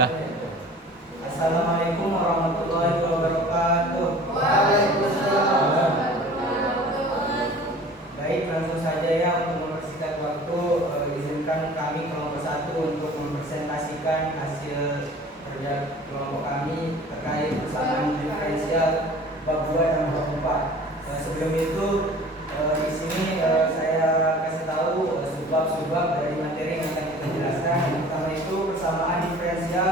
Dah. Assalamualaikum warahmatullahi wabarakatuh. Waalaikumsalam. Baik, langsung saja ya untuk mempersingkat waktu, izinkan kami kelompok 1 untuk mempresentasikan hasil kerja kelompok kami terkait persamaan diferensial bab 2 dan bab 4. Sebelum itu di sini saya kasih tahu subbab dari materi yang akan kita jelaskan. Yang pertama itu persamaan diferensial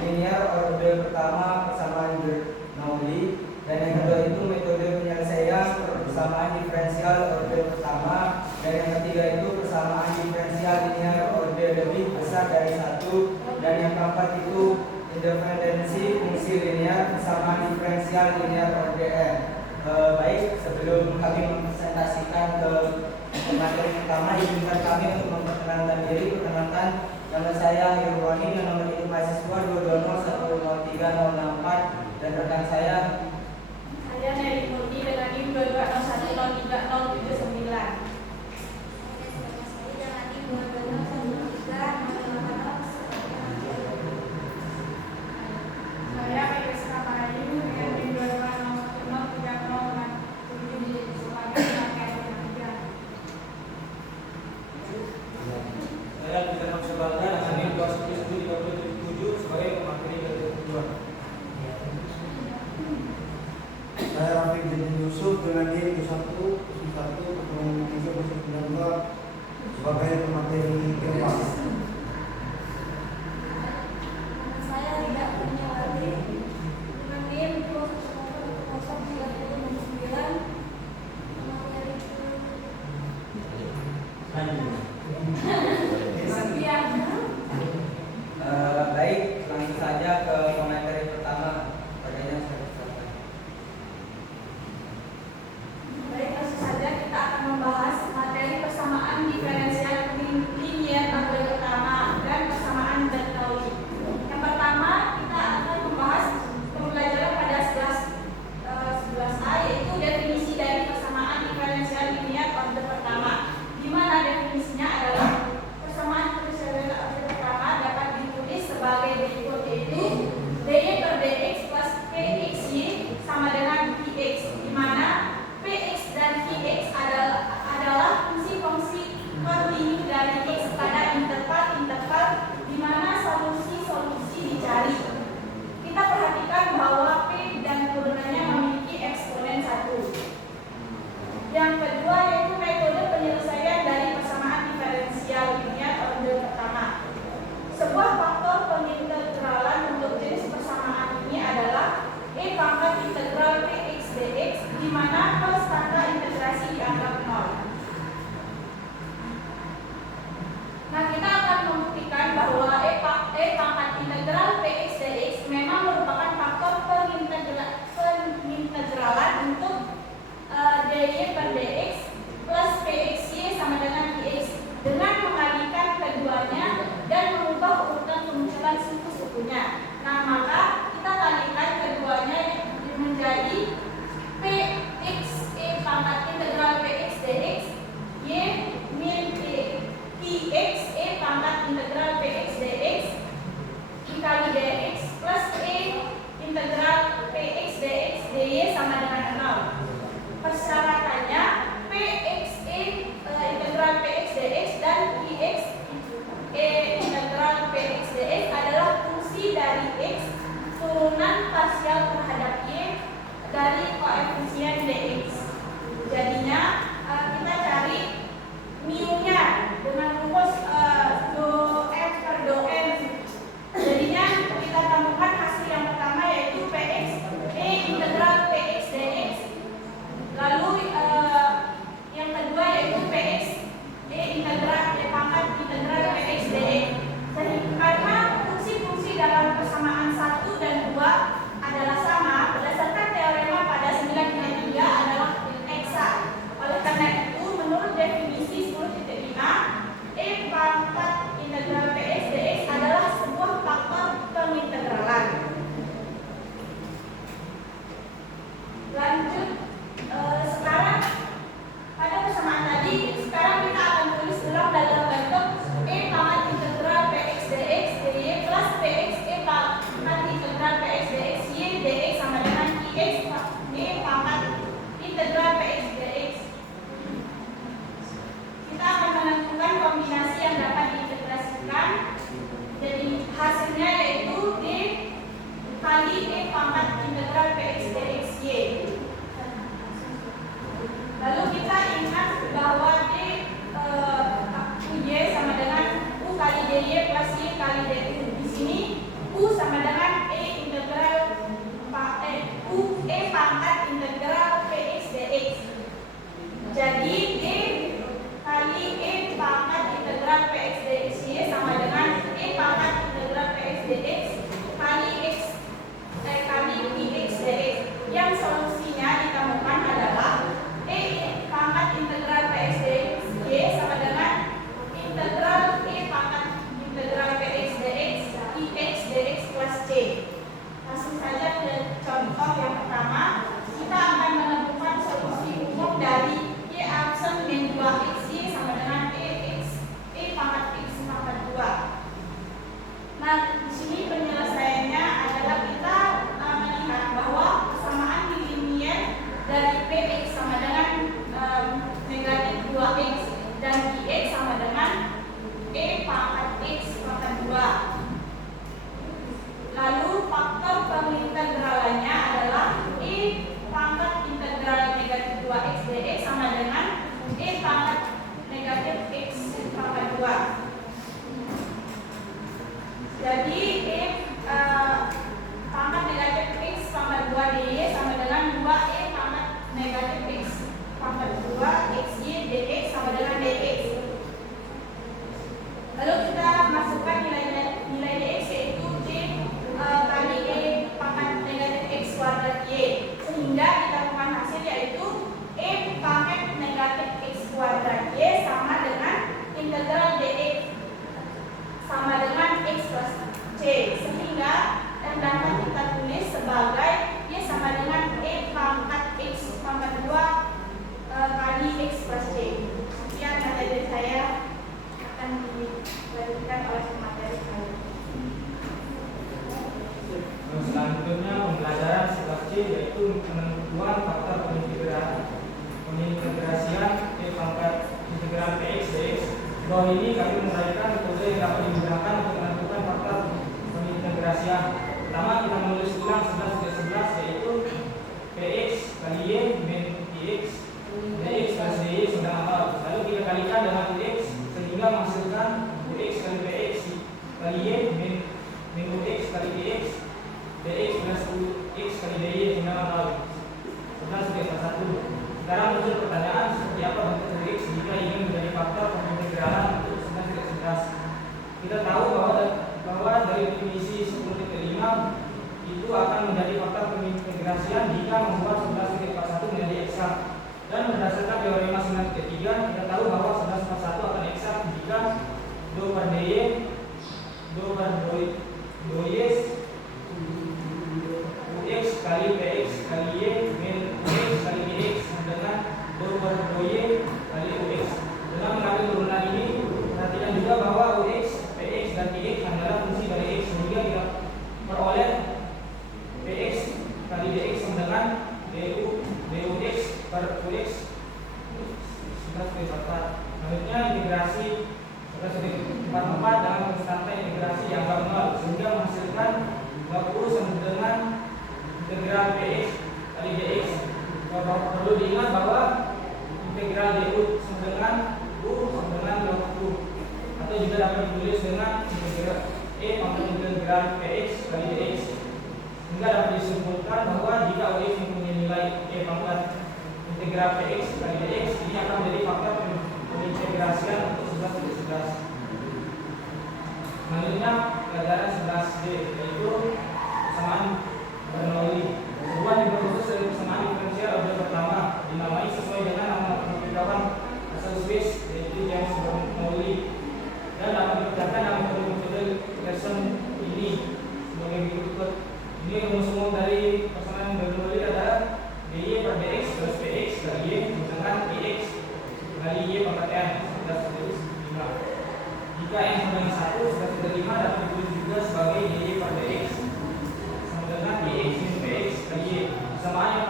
linear order pertama, persamaan Bernoulli, dan yang kedua itu metode penyelesaian persamaan diferensial order pertama, dan yang ketiga itu persamaan diferensial linear order lebih besar dari 1, dan yang keempat itu independensi fungsi linear persamaan diferensial linear order n. Baik, sebelum kami mempresentasikan ke materi pertama, izinkan kami untuk memperkenalkan diri. Perkenalkan, nama saya Irwani, nomor induk mahasiswa 220103064, dan rekan saya Neri Murni dengan NIM 2201030079. Saya Iris Kamarayu dengan NIM 2201030097. Saya tidak masuk bangga dengan NIM 21037 sebagai pemateri dari kedua. Saya Rafiq bin Yusuf dengan NIM 21010392 sebagai pemateri keempat. Saya tidak punya lagi dengan NIM 21039 materi baik, langsung saja ke materi pertama. Pertanyaan saya silakan. Baik, langsung saja kita akan membahas materi persamaan diferensial linear order pertama dan persamaan Bernoulli. Yang pertama, kita akan membahas pembelajaran pada 11A, yaitu definisi dari persamaan diferensial linear order pertama, di mana definisinya adalah persamaan diferensial linear order pertama dapat ditulis sebagai berikut, yaitu dy per dx plus pxy sama dengan px, di mana px dan qx adalah fungsi-fungsi kontinu dari x pada interval di mana solusi-solusi dicari. Kita perhatikan bahwa p dan turunannya memiliki eksponen 1. Yang kedua yaitu metode penyelesaian dari persamaan diferensial linear order pertama. Sebuah faktor pengintegralan untuk jenis persamaan ini adalah e pangkat integral px dx, di mana konstanta integrasi dianggap 0. Nah, kita akan membuktikan bahwa e pangkat integral px dx memang merupakan faktor pengintegralan untuk dy per dx plus pxy sama dengan px dengan mengalihkan keduanya dan mengubah urutan kemunculan suku-sukunya. Nah, maka kita kalikan keduanya menjadi px e pangkat integral px dx y min px e pangkat integral px dx dikali dx plus e integral px dx dy sama dengan 0. Persyaratannya px e integral px dx dan px e integral px dx adalah fungsi dari x turunan parsial terhadap y dari koefisien dx. Jadinya kita cari mu-nya dengan rumus do f per do n. Jadinya kita temukan hasil yang pertama yaitu px e integral px dx. Lalu yang kedua yaitu px e integral e pangkat integral px dx. Karena fungsi-fungsi dalam persamaan 1 dan 2 adalah sama berdasarkan teorema pada 9 adalah eksak. Oleh PX DX Y. Lalu kita ingat bahwa Y sama dengan U kali DY plus Y kali DU. Di sini U sama dengan E pangkat integral PX DX. Jadi D kali E pangkat integral PX DX Y sama dengan E pangkat integral PX DX kali kali PX DX. Yang solusinya ditemukan adalah E pangkat integral PX DX Y sama dengan integral E pangkat integral PX DX IX DX plus C. Langsung saja ke contoh yang pertama. Kita akan menemukan solusi umum dari Y absen min 2x Y sama dengan E pangkat X pangkat 2. Nah, di sini penyelesaiannya adalah kita melihat bahwa persamaan bilinier dari Px sama dengan negatif 2x dan Px sama dengan E pangkat X pangkat 2. Lalu faktor pengintegralannya adalah E pangkat integral negatif 2x dx sama dengan E pangkat negatif x pangkat 2. Jadi E pangkat negatif x pangkat 2 dy sama dengan 2E pangkat negatif x pangkat 2 xy dx sama dengan dx. Lalu kita masukkan nilai dx yaitu c kali E pangkat negatif x kuadrat y, sehingga ditemukan hasil yaitu E pangkat negatif x kuadrat y sama dengan integral dx sama dengan x plus c, sehingga yang dapat kita tulis sebagai y sama dengan E pangkat x pangkat 2 kali x plus c. Sekian materi saya akan dilanjutkan oleh materi saya. Selanjutnya pembelajaran sekelas C yaitu penentuan faktor pengintegrasian E pangkat integral PX dx. Di bawah ini kami menguraikan metode yang dapat digunakan untuk menentukan faktor pengintegrasian. Pertama, kita menulis ulang 11 yaitu PX kali Y min PX dx plus dy sedang awal. Lalu kita kalikan dengan UX sehingga menghasilkan UX kali PX kali Y min UX kali PX dx plus UX kali dy dengan awal. 11 Sekarang muncul pertanyaan, seperti apa bentuk UX jika ingin menjadi faktor pengintegralan untuk 11. Kita tahu bahwa dari definisi 10.5 itu akan menjadi faktor pengintegrasian jika membuat 11.41 menjadi eksak. Dan berdasarkan teorema 9.3 kita tahu bahwa 11.41 akan eksak jika do per dy UX kali PX kali Y min UX kali PX dengan do per y kali UX. Dengan mengambil turunan ini, perhatikan juga bahwa UX, PX dan PX adalah fungsi dari X, sehingga kita peroleh PX kali DX sama dengan DUX per UX. Sudah sepakat. Selanjutnya integrasi 44 dalam konstanta integrasi yang nol, sehingga menghasilkan 20 sama dengan integral PX kali DX. Perlu diingat bahwa integral DU sama dengan U sama dengan 20, atau juga dapat ditulis dengan integral E pangkat integral PX kali DX, sehingga dapat disimpulkan bahwa jika UX mempunyai nilai E pangkat integral PX kali DX, ini akan menjadi faktor pengintegrasian untuk 11. Selanjutnya pelajaran 11D yaitu persamaan Bernoulli. Sebuah diperkhusus dari persamaan diferensial objek pertama dinamai sesuai dengan nama pengetahuan asal Swiss yaitu James Bernoulli, dan dapat diperkatakan dalam metode Pearson ini sebagai berikut. Ini rumus umum dari persamaan Bernoulli adalah dy per dx plus px kali y dengan px kali y pangkat n 11.5. Jika n sama dengan 1, 11.5 dapat ditulis juga sebagai dy per dx sama dengan px min px kali y. Persamaan yang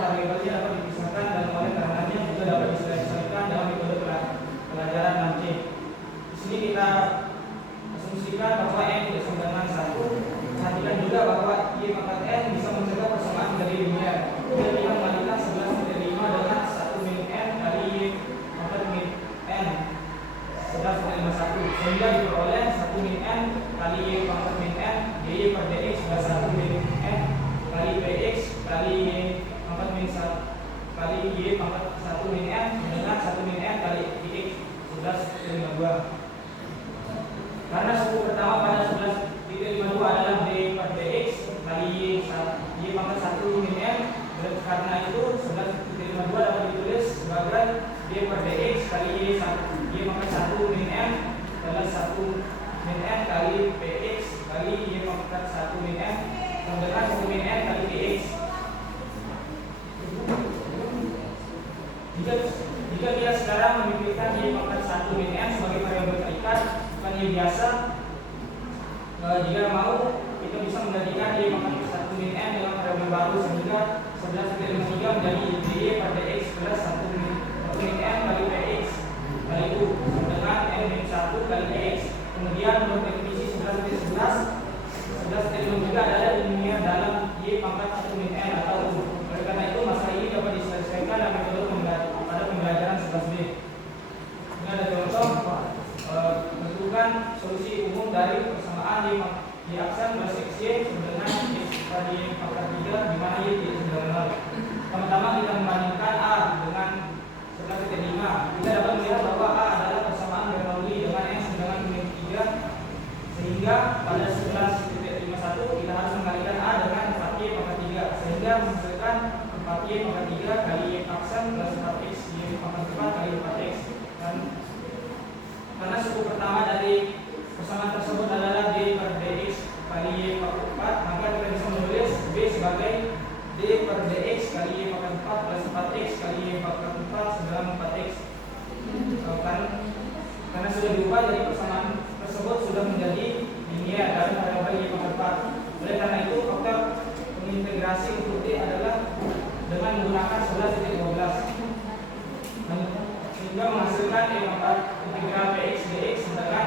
variabelnya dapat dipisahkan dan oleh karenanya juga dapat diselesaikan dalam metode pelajaran nanti. Di sini kita asumsikan bahwa n tidak sama dengan 1. Perhatikan juga bahwa y pangkat n bisa mencegah persamaan kali Y pangkat min N DY per DX plus 1 min N kali PX kali Y pangkat min 1 kali Y pangkat 1 min N dengan 1 min N kali X 11,52. Karena suku pertama pada 11,52 adalah D per DX kali Y pangkat 1 min N, karena itu 11,52 dapat ditulis sebagai D per DX kali Y pangkat 1 min N adalah 1 min N kali PX kali Y pangkat 1 min N dengan 1 min N kali PX. Jika kita sekarang memikirkan Y pangkat 1 min N sebagai variabel terikat bukan Y biasa, jika mau kita bisa menggantikan Y pangkat 1 min N dengan variabel baru sehingga 11,53 menjadi DY per DX plus 1 min N kali PX kali U dengan N min 1 kali PX. Kemudian menurut definisi 11,53 adalah linear dalam Y pangkat 1 min N atau U. Oleh karena itu masalah ini dapat diselesaikan dalam metode pada pembelajaran 11B. Ini ada contoh, tentukan solusi umum dari persamaan Y aksen plus XY dengan X per Y pangkat 3 di mana Y tidak sama 0. Pertama kita membandingkan A dengan 11,5. Kita dapat melihat bahwa A adalah persamaan Bernoulli dengan X dengan min 3, sehingga pada 11,51 kita harus mengalihkan A dengan 4Y pangkat 3 sehingga menghasilkan 4Y pangkat 3 kali Y aksen plus 4X Y pangkat 4 kali 4X. Dan karena suku pertama dari persamaan tersebut adalah D per DX kali Y pangkat 4, maka kita bisa menulis B sebagai D per DX kali Y pangkat 4 plus 4X kali Y pangkat 4 sedalam 4X. Karena sudah diubah, jadi persamaan tersebut sudah menjadi linear dari variabel Y pangkat 4. Oleh karena itu faktor pengintegrasi untuk D adalah dengan menggunakan 11,12 sehingga menghasilkan Y pangkat integral PX dx dengan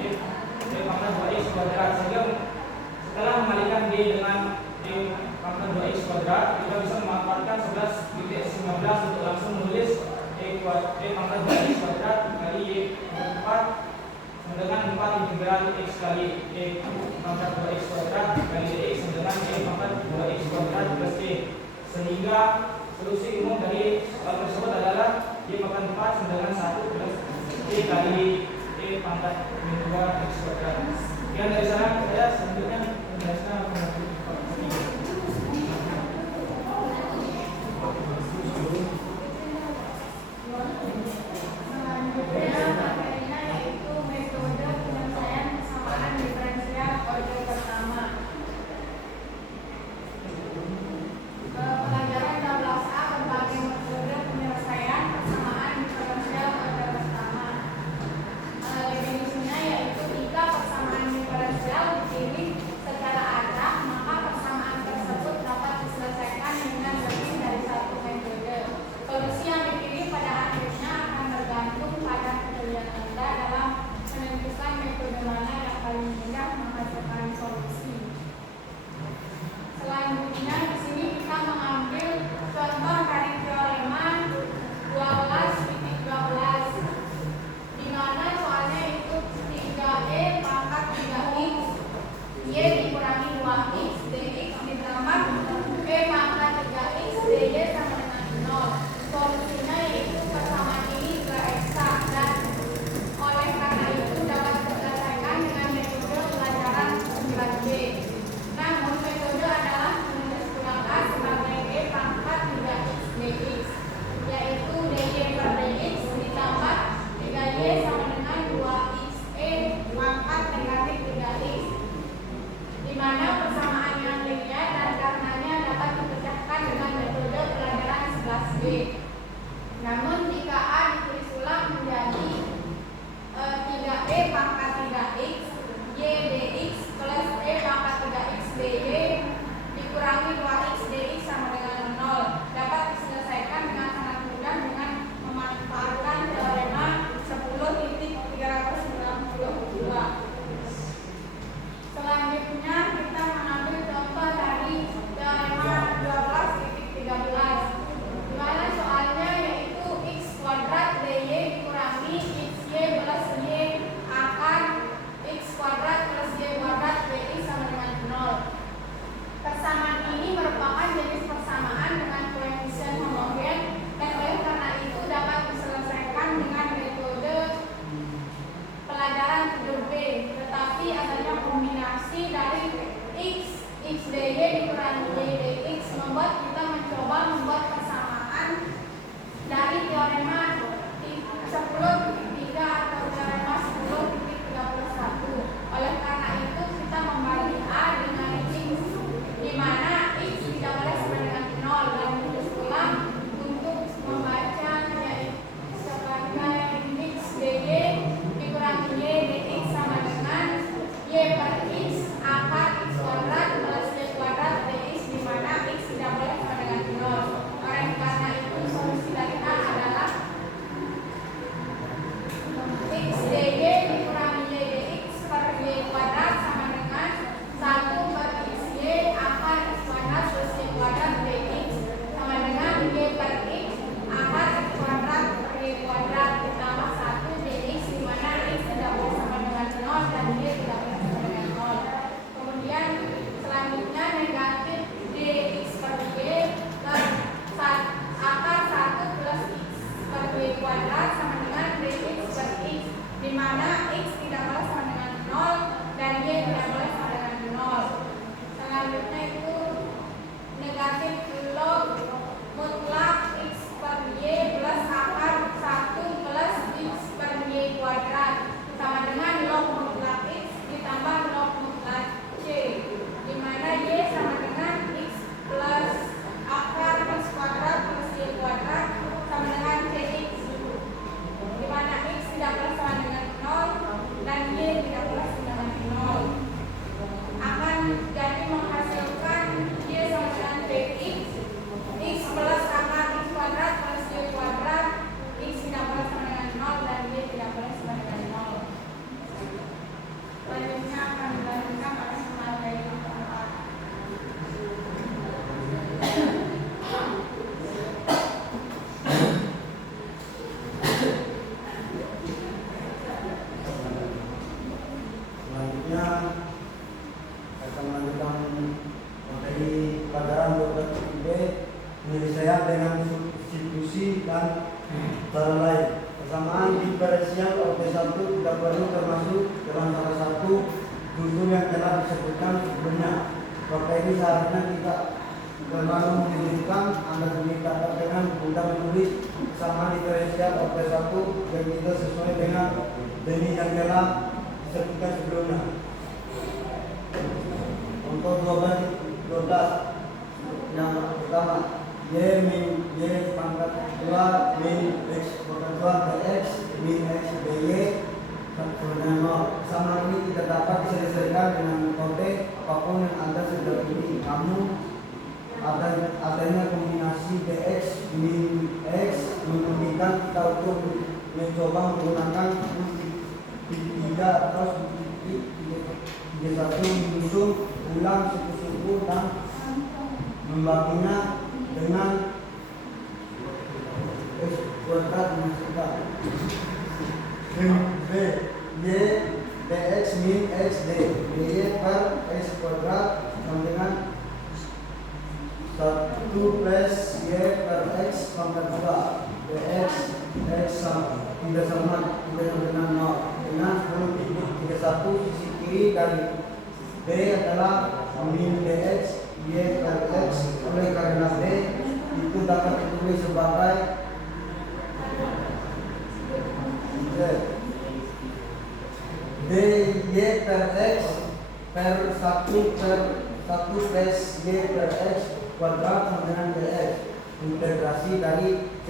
Y pangkat 2X kuadrat. Sehingga setelah mengalihkan D dengan D pangkat 2X kuadrat, kita bisa memanfaatkan 11,15 untuk langsung menulis Y pangkat 2X kuadrat kali Y pangkat 4 dengan 4 integral X kali Y pangkat 2X kuadrat kali dx dengan Y pangkat 2X kuadrat plus Y. Sehingga solusi umum dari soal tersebut adalah Y pangkat 4 dengan 1 plus Y kali Y pangkat 2X kuadrat. Sekian dari saya selanjutnya menjelaskan Selanjutnya materinya yaitu metode penyelesaian persamaan diferensial order pertama. Pelajaran 12A berbagai metode penyelesaian persamaan diferensial order pertama. Definisinya yaitu jika persamaan diferensial dipilih secara acak, maka persamaan tersebut dapat diselesaikan dengan lebih dari satu metode. Solusi yang dipilih pada akhirnya akan tergantung pada kejelian Anda dalam menentukan metode mana yang paling mudah menghasilkan solusi. Selanjutnya di sini kita mengambil contoh dari teorema 12,12 di mana soalnya itu 3E pangkat 3X kombinasi dari x dy dikurangi y dx membuat kita mencoba membuat persamaan dari teorema 10.3 atau teorema 10.31. Oleh karena itu kita membagi A dengan X, di mana X tidak boleh sama dengan 0 dan terus ulang untuk membaca sebagai X dy dikurangi Y dx sama dengan Y per X akar X kuadrat plus Y kuadrat dx, di mana X tidak boleh sama dengan 0. Oleh karena itu solusi dari A adalah X dy dikurangi Y dx per Y kuadrat sama dengan 1 per X Y akar X kuadrat plus Y kuadrat dx sama dengan Y per X akar X kuadrat per Y kuadrat ditambah 1 dx, di mana X tidak boleh sama dengan 0 dan Y tidak boleh sama dengan 0. Kemudian selanjutnya negatif dx per Y per akar 1 plus X per Y kuadrat sama dengan dx per X, di mana X tidak boleh sama dengan 0 dan Y tidak boleh sama dengan 0. Selanjutnya itu negatif log mutlak X per Y plus akar 1 plus X per Y kuadrat sama dengan log mutlak X ditambah log mutlak C, di mana Y sama dengan X plus akar X kuadrat plus Y kuadrat sama dengan Cx, di mana X tidak boleh sama dengan 0 dan Y tidak boleh sama dengan 0. Akan jadi menghasilkan Y sama dengan Cx, X plus akar X kuadrat plus Y kuadrat, X tidak boleh sama dengan 0 dan Y tidak boleh sama dengan 0. Selanjutnya akan dilanjutkan pada materi yang keempat. Selanjutnya akan melanjutkan materi pelajaran 12 B, penyelesaian dengan substitusi dan cara lain. Persamaan diferensial OP1 tidak perlu termasuk dalam salah satu unsur yang telah disebutkan sebelumnya. Maka ini seharusnya tidak terlalu menyulitkan Anda sendiri dapat dengan mudah menulis persamaan diferensial OP1 yang tidak sesuai dengan jenis yang telah disebutkan sebelumnya. Untuk 12 yang pertama, Y min Y pangkat 2 min X pangkat 2 dx min X dy sama dengan 0. Sama ini tidak dapat diselesaikan dengan metode apapun yang Anda sudah pilih. Namun adanya kombinasi dx min X memungkinkan kita untuk mencoba menggunakan tiga atau satu menyusun ulang suku-suku dan membaginya dengan X kuadrat dimasukkan B Y dx min X dy per X kuadrat sama dengan 1 plus Y per X pangkat 2 dx X tidak sama dengan 0 dengan 10.31 sisi kiri dari B adalah min dx Y per X. Oleh karena B itu dapat ditulis sebagai D Y per X per 1 plus Y per X kuadrat sama dengan dx. Integrasi dari C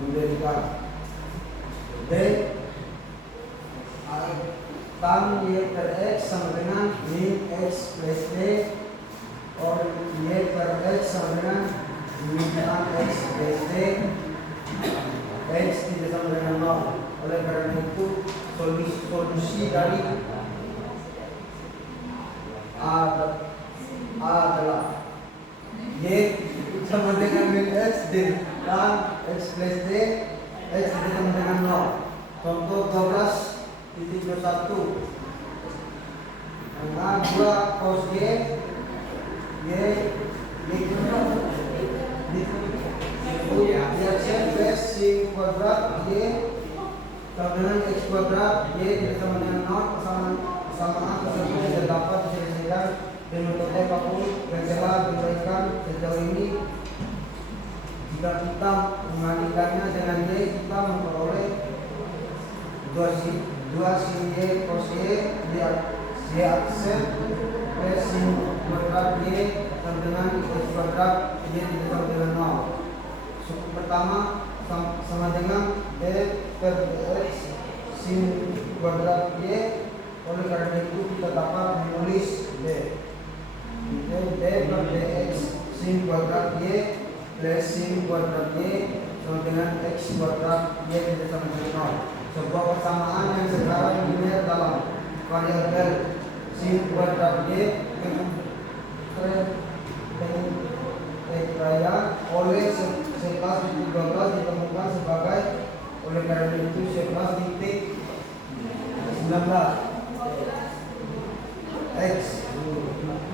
menjadikan D tan Y per X sama dengan min X plus D or Y per X sama dengan min tan X plus D. X tidak sama dengan 0. Oleh karena itu solusi dari A adalah Y sama dengan min X D dan X plus D. X tidak sama dengan 0. Contoh 12.21 dengan 2 cos Y X sin kuadrat Y sama dengan X kuadrat Y tidak sama dengan 0. Persamaan tersebut tidak dapat dan metode apapun yang telah diberikan sejauh ini. Jika kita mengalihkannya dengan Y, kita memperoleh 2 sin Y cos Y Y aksen plus sin kuadrat Y sama dengan X kuadrat Y tidak sama dengan 0. Suku pertama sama dengan D per DX sin kuadrat Y. Oleh karena itu kita dapat menulis D per DX sin kuadrat Y plus sin kuadrat Y sama dengan X kuadrat Y tidak sama dengan 0. Sebuah persamaan yang sekarang dilihat dalam variabel sin kuadrat Y raya oleh 11.12 ditemukan sebagai, oleh karena itu 11.19 X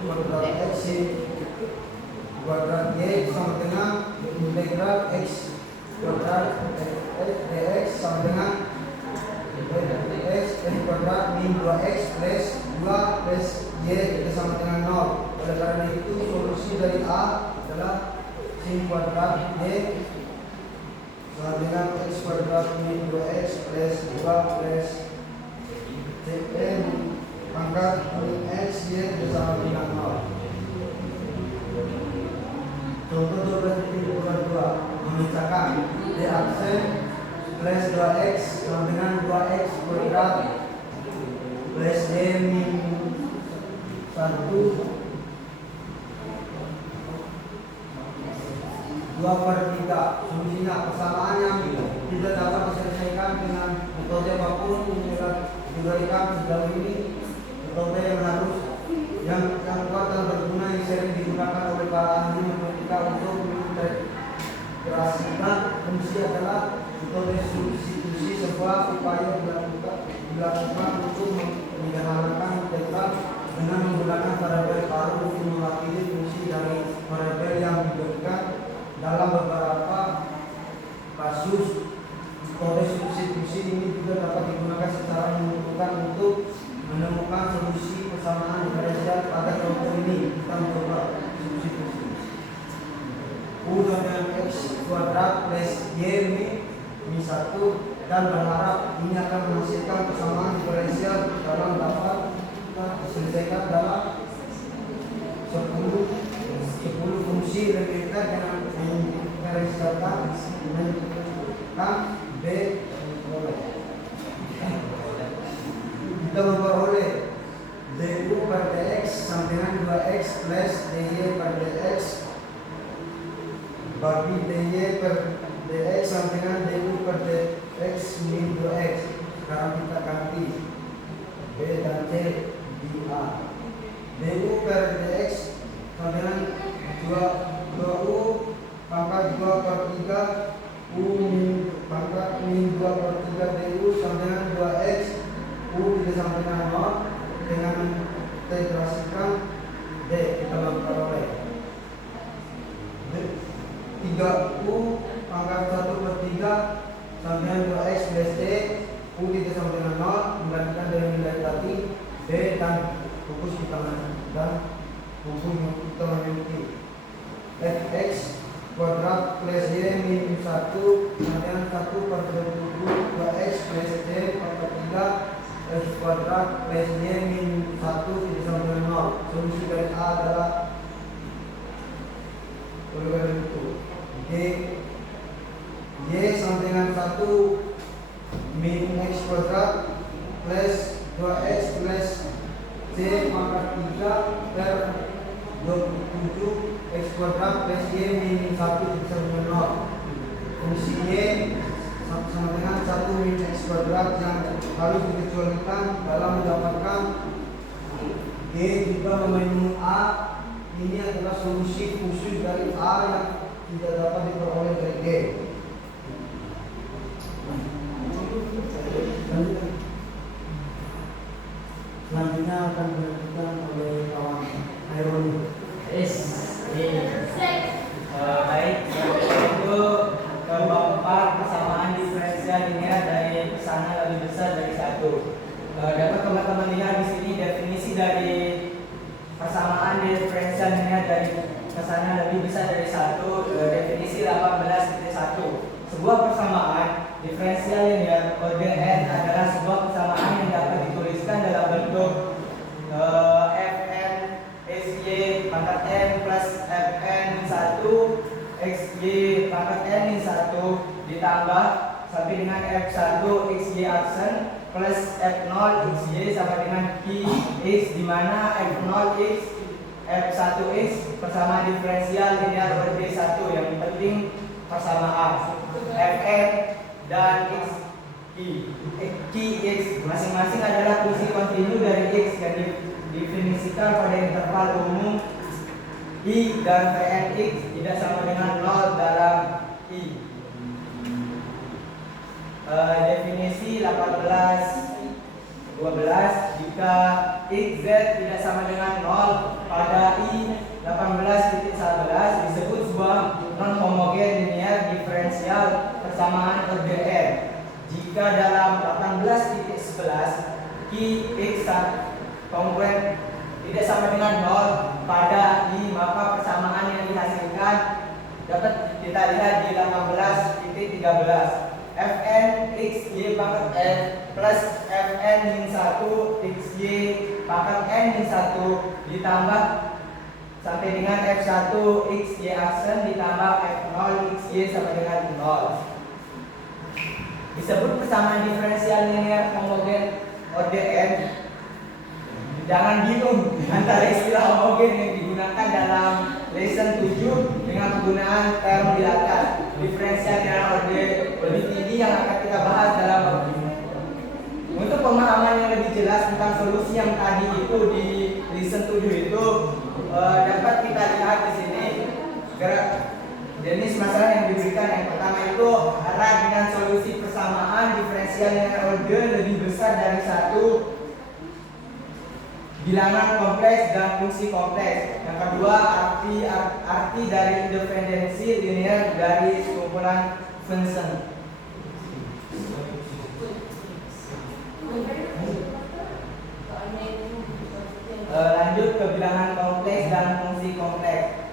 kuadrat X sin kuadrat Y sama dengan integral X kuadrat dx sama dengan X kuadrat min 2X plus 2 plus Y itu sama dengan 0. Oleh karena itu solusi dari A adalah sin kuadrat Y sama dengan X kuadrat min 2X plus 2 plus CN pangkat min X Y itu sama dengan 0. Contoh 12.2 memisahkan D aksen plus 2X sama dengan 2X kuadrat plus Y min 1 2/3. Solusinya persamaan yang tidak dapat diselesaikan dengan metode apapun yang diberikan sejauh ini. Metode yang harus yang kuat dan berguna yang sering digunakan oleh para ahli matematika untuk mengintegrasikan fungsi adalah metode substitusi, sebuah upaya dilakukan untuk menyederhanakan integral dengan menggunakan variabel baru untuk mewakili fungsi dari variabel yang diberikan. Dalam beberapa kasus, metode substitusi ini juga dapat digunakan secara menentukan untuk menemukan solusi persamaan diferensial pada contoh ini. Kita mencoba substitusi U dengan X kuadrat plus Y min 1 dan berharap ini akan menghasilkan persamaan diferensial dalam dapat diselesaikan dalam 10 fungsi elementar dengan diferensialkan menentukan B. Kita memperoleh du per dx sama dengan 2x plus dy per dx bagi dy per dx sama dengan du per dx min 2x. Sekarang kita ganti B dan C di A. Du per dx sama dengan 2u pangkat 2/3 u min pangkat min 2/3 du sama dengan 2x u tidak sama dengan 0 dengan integrasikan D kita memperoleh 3u pangkat 1/3 sama dengan 2x plus D u tidak sama dengan 0 menggantikan dengan nilai tadi D dan fokus kita dan fokus kita memiliki fx kuadrat plus y min 1 dengan 1/20 2x plus d pangkat 3 x kuadrat plus y min 1 tidak sama dengan 0. Solusi dari A adalah oleh karena itu D y sama dengan 1 min x kuadrat plus 2x plus c pangkat 3 per 27 x kuadrat plus y min 1 bisa dengan 0. Fungsi y sama dengan 1 min x kuadrat yang harus dikecualikan dalam mendapatkan D juga memenuhi A. Ini adalah solusi khusus dari A yang tidak dapat diperoleh dari D. Selanjutnya akan dilanjutkan oleh kawan Iron. Baik, itu bab 4 persamaan diferensial linear dari pesanan lebih besar dari 1. Dapat teman-teman lihat di sini definisi dari persamaan persamaan diferensial linear dari kesannya lebih besar dari 1, definisi 18.1. Sebuah persamaan diferensial linear order n adalah sebuah persamaan yang dapat dituliskan dalam bentuk fn xy pangkat n plus fn min 1 xy pangkat n min 1 ditambah sampai dengan f1 xy aksen plus f0 xy sama dengan x, di mana f0 x f1 x persamaan diferensial linear order 1. Yang penting persamaan fn dan x x masing-masing adalah fungsi kontinu dari x yang didefinisikan pada interval umum I dan Pn x tidak sama dengan 0 dalam I. Definisi 18.12, jika xz tidak sama dengan 0 pada I 18.11 disebut sebuah non homogen linear diferensial persamaan order n. Jika dalam 18.11 x kongruen tidak sama dengan 0 pada I, maka persamaan yang dihasilkan dapat kita lihat di 18.13. fn x y pangkat n plus fn min 1 x y pangkat n min 1 ditambah sampai dengan f1 x y aksen ditambah f0 x y sama dengan 0. Disebut persamaan diferensial linear homogen order n. Jangan bingung antara istilah homogen yang digunakan dalam lesson 7 dengan penggunaan term di atas. Diferensial linear order lebih tinggi yang akan kita bahas dalam waktu ini. Untuk pemahaman yang lebih jelas tentang solusi yang tadi itu di lesson 7 itu dapat kita lihat di sini jenis masalah yang diberikan. Yang pertama itu arah dengan solusi persamaan diferensial linear order lebih besar dari 1 bilangan kompleks dan fungsi kompleks. Yang kedua, arti dari independensi linear dari sekumpulan function. Lanjut ke bilangan kompleks dan fungsi kompleks.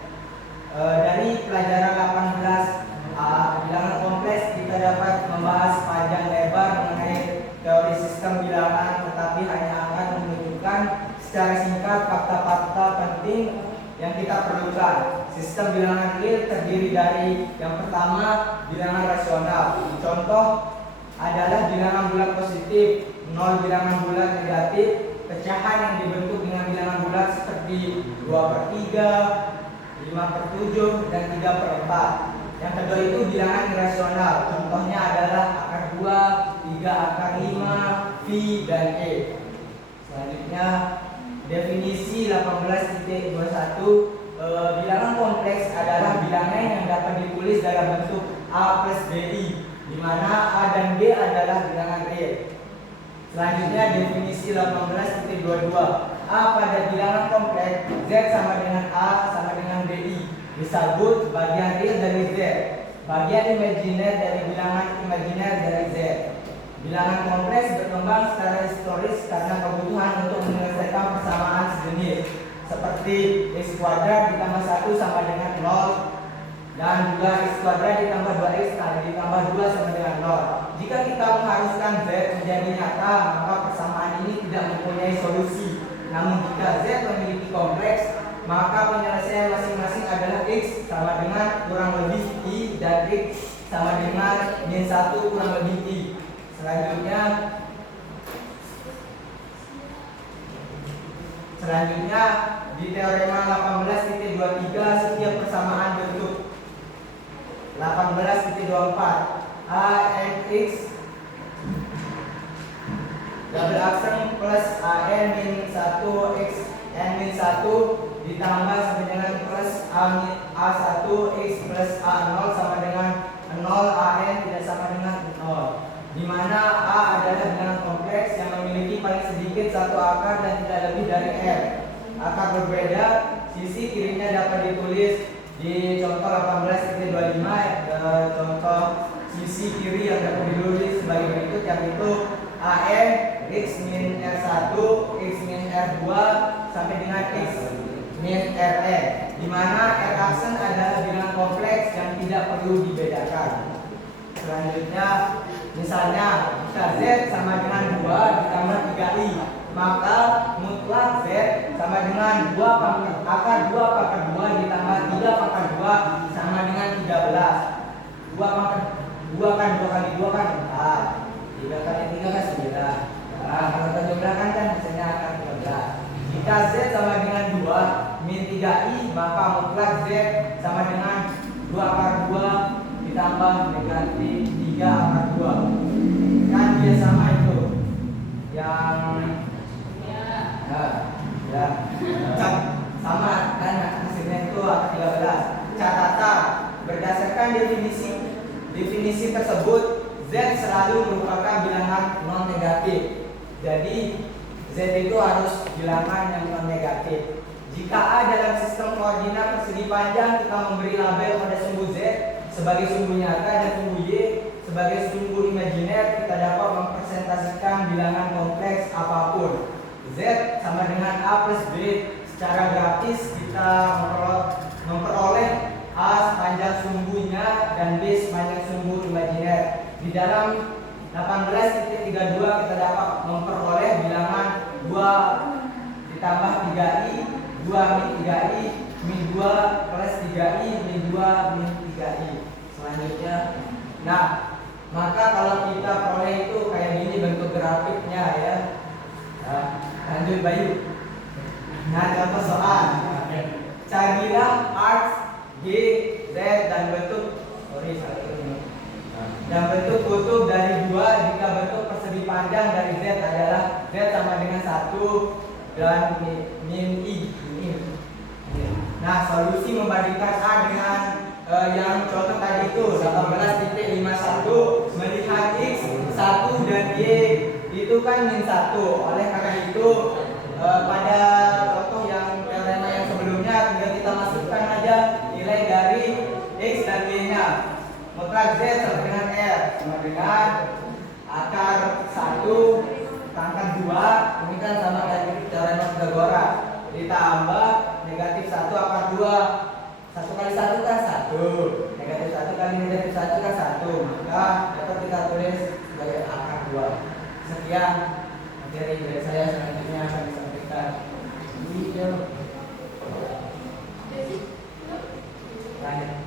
Dari pelajaran 18A bilangan kompleks kita dapat membahas panjang lebar mengenai teori sistem bilangan, tetapi hanya akan menunjukkan secara singkat fakta-fakta penting yang kita perlukan. Sistem bilangan real terdiri dari yang pertama bilangan rasional. Contoh adalah bilangan bulat positif, 0 bilangan bulat negatif, pecahan yang dibentuk dengan bilangan bulat seperti 2/3, 5/7, dan 3/4. Yang kedua itu bilangan irasional. Contohnya adalah akar 2, 3 akar 5, V, dan E. Selanjutnya definisi 18.21, bilangan kompleks adalah bilangan yang dapat ditulis dalam bentuk A plus BI, di mana A dan B adalah bilangan real. Selanjutnya definisi 18.22, A pada bilangan kompleks Z sama dengan A sama dengan BI disebut bagian real dari Z, bagian imajiner dari bilangan imajiner dari Z. Bilangan kompleks berkembang secara historis karena kebutuhan untuk menyelesaikan persamaan sejenis seperti x kuadrat ditambah 1 sama dengan 0 dan juga x kuadrat ditambah 2x ditambah 2 sama dengan 0. Jika kita mengharuskan Z menjadi nyata, maka persamaan ini tidak mempunyai solusi. Namun jika Z memiliki kompleks, maka penyelesaian masing-masing adalah x sama dengan kurang lebih I dan x sama dengan min 1 kurang lebih I. Selanjutnya di teorema 18.23 setiap persamaan bentuk 18.24 A n x double aksen plus A n min 1 x n min 1 ditambah sama dengan plus A1 x plus A0 sama dengan 0 A n tidak sama dengan 0, di mana A adalah bilangan kompleks yang memiliki paling sedikit satu akar dan tidak lebih dari n. Akar berbeda, sisi kirinya dapat ditulis di contoh 18.25. Contoh sisi kiri yang dapat ditulis sebagai berikut, yaitu AN x min R1 x min R2 sampai dengan x min Rn, di mana R aksen adalah bilangan kompleks yang tidak perlu dibedakan. Selanjutnya, misalnya jika Z sama dengan 2 ditambah 3I, maka mutlak Z sama dengan 2 akar 2 pangkat 2 ditambah 3 pangkat 2 sama dengan 13. 2 kan 2 kali 2 kan 4, 3 kali 3 kan 9. Nah, kalau kita jumlahkan kan hasilnya akan 13. Jika Z sama dengan 2 min 3I, maka mutlak Z sama dengan 2 akar 2 ditambah negatif 3 akar 2. Kan dia sama itu yang sama kan hasilnya itu akar 13. Catatan, berdasarkan definisi tersebut Z selalu merupakan bilangan non negatif. Jadi Z itu harus bilangan yang non negatif. Jika A dalam sistem koordinat persegi panjang, kita memberi label pada sumbu Z sebagai sumbu nyata dan sumbu Y sebagai sumbu imajiner, kita dapat mempresentasikan bilangan kompleks apapun. Z sama dengan A plus B. Secara grafis kita memperoleh A sepanjang sumbunya dan B sepanjang sumbu imajiner. Di dalam 18.32 kita dapat memperoleh bilangan 2 ditambah 3I, 2 min 3I, min 2 plus 3I, min 2 min 3I. Selanjutnya, nah maka kalau kita peroleh itu kayak gini bentuk grafiknya ya. Nah, lanjut Bayu. Nah, contoh soal. Carilah arcs G, Z dan bentuk bentuk kutub dari 2 jika bentuk persegi panjang dari Z adalah Z sama dengan 1 dan min I. Nah, solusi membandingkan A dengan yang contoh tadi itu 18.51 melihat X 1 dan Y itu kan min 1. Oleh karena itu pada contoh yang teorema yang sebelumnya tinggal kita masukkan aja nilai dari X dan Y nya. Mutlak Z sama dengan R sama dengan akar 1 pangkat 2, ini kan sama kayak teorema Pythagoras, ditambah negatif 1 akar 2. 1 kali 1 kan 1, negatif 1 kali negatif 1 kan 1, maka dapat kita tulis sebagai akar 2. Sekian materi dari saya, selanjutnya akan disampaikan video lanjut.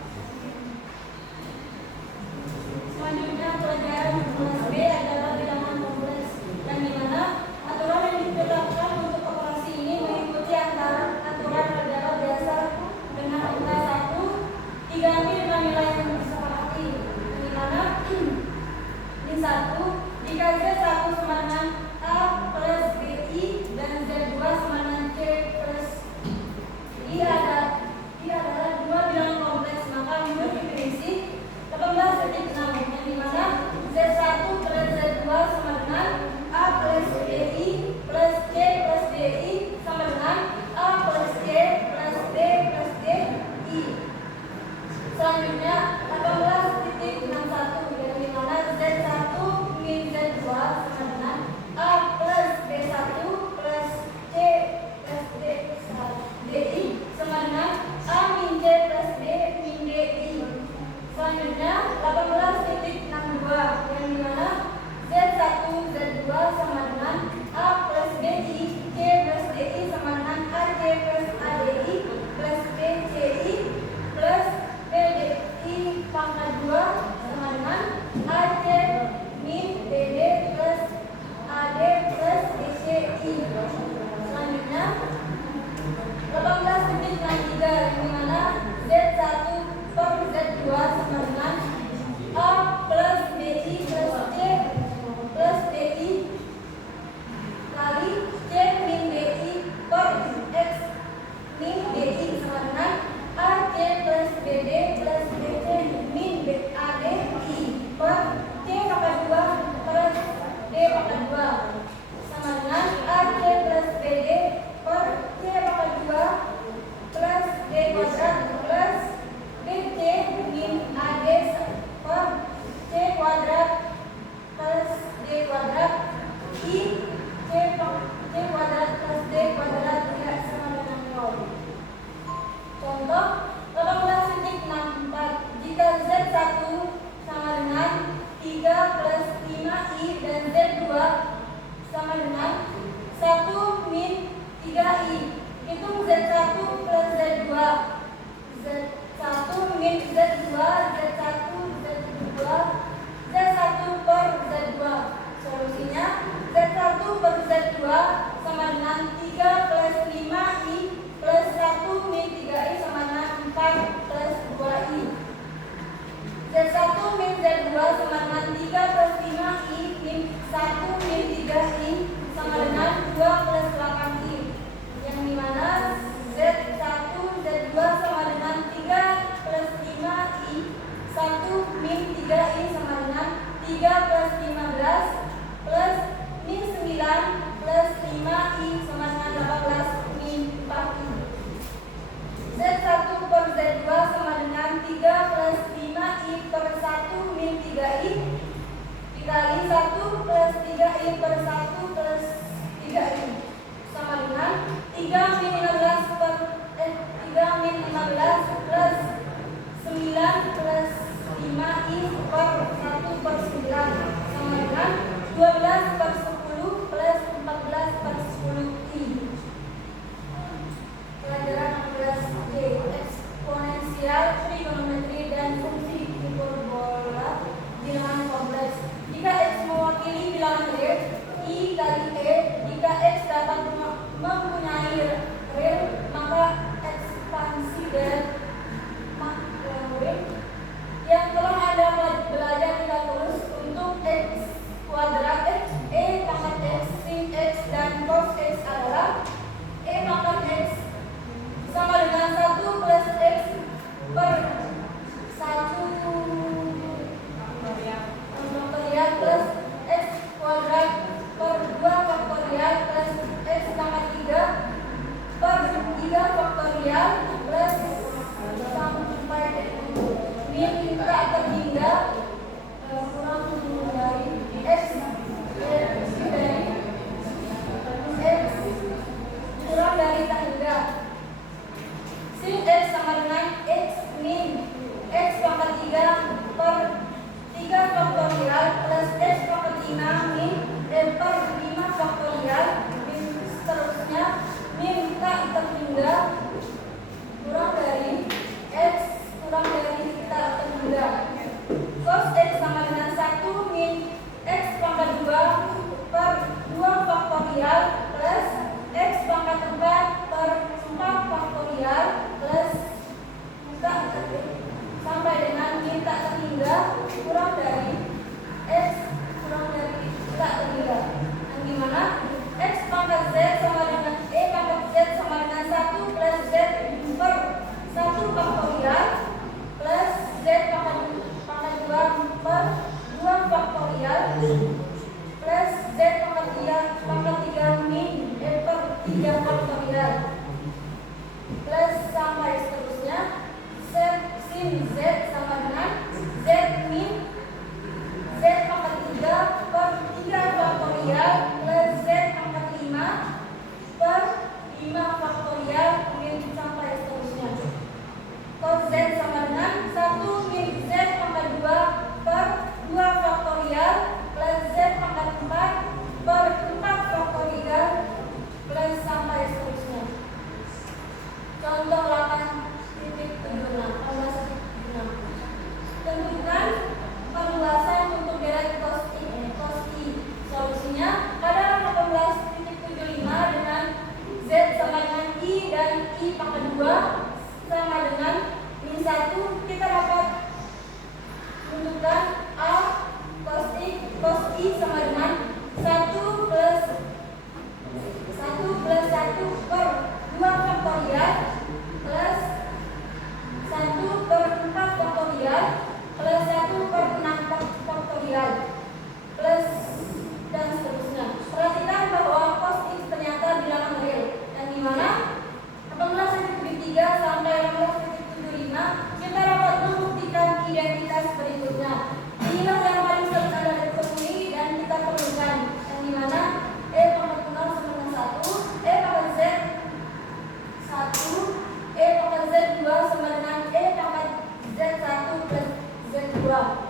Selanjutnya pelajaran kelas B adalah bilangan kompleks, dan di mana aturan yang ditetapkan untuk operasi ini mengikuti antara aturan adalah biasa dengan angka 1 diganti dengan nilai yang disepakati, di mana min 1 jika Z 1 sama dengan A plus BI dan Z 2 sama dengan C plus I adalah dua bilangan kompleks, maka menurut definisi 18.6 yang dimana Z1 plus Z2 sama dengan A plus BI plus C plus DI sama dengan A plus C plus D plus DI. Selanjutnya 18.61 yang dimana Z1 min Z2 sama dengan A plus B1 plus C plus D DI sama dengan A min C plus D min DI. Selanjutnya 18.62 yang dimana Z1 Z2 sama dengan A plus BI C plus DI sama dengan AC plus ADI plus BCI plus BDI pangkat 2 sama dengan AC min BD plus AD plus BCI. Selanjutnya 18.63 yang dimana Z1 per Z2 sama dengan A plus BI plus C plus DI kali C min DI per X min DI sama dengan AC plus BD plus BC min AD I per C pangkat 2 plus D pangkat 2 sama dengan AC plus BD per C pangkat 2 plus D kuadrat plus BC min AD per C kuadrat plus D kuadrat I C kuadrat plus D kuadrat tidak sama dengan 0. faktorial plus sampai min tak terhingga kurang dari x kurang dari tak hingga. Sin x sama dengan x min x pangkat 3 per 3 faktorial plus x pangkat 5 min per 5 faktorial min seterusnya min tak terhingga kurang dari x kurang dari tak terhingga. Cos x sama dengan 1 min x pangkat 2 per 2 faktorial plus x pangkat 4 per 4 faktorial plus sampai dengan min tak terhingga kurang dari x kurang dari tak terhingga. Yang dimana x pangkat z sama dengan e pangkat z sama dengan 1 plus z per 1 faktorial plus z pangkat 2 per 2 faktorial plus z pangkat 3 min e per 3 faktorial plus sampai seterusnya sin z sama dengan z min z pangkat 3 per 3 faktorial plus z pangkat 5 per 5 faktorial min sampai seterusnya. Cos z sama dengan 1 min z pangkat 2 per 2 faktorial plus z pangkat 4 per 4 faktorial plus sampai seterusnya. Contoh 8.76. Tentukan perluasan untuk deret cos i. Solusinya pada 18.75 dengan z sama dengan i dan i pangkat 2 sama dengan min 1, kita dapat menentukan a cos i sama dengan 1 plus 1 per 2 faktorial plus 1 per 4 faktorial plus 1 per 6 faktorial plus dan seterusnya. Perhatikan bahwa cos i ternyata bilangan real, yang dimana 18.3 sampai 18.75 kita dapat membuktikan identitas berikutnya. Inilah yang paling sering ada ditemui dan kita perlukan, yang dimana e pangkat 0 sama dengan 1, e pangkat z 1, e pangkat z 2 sama dengan e pangkat z 1 plus z 2.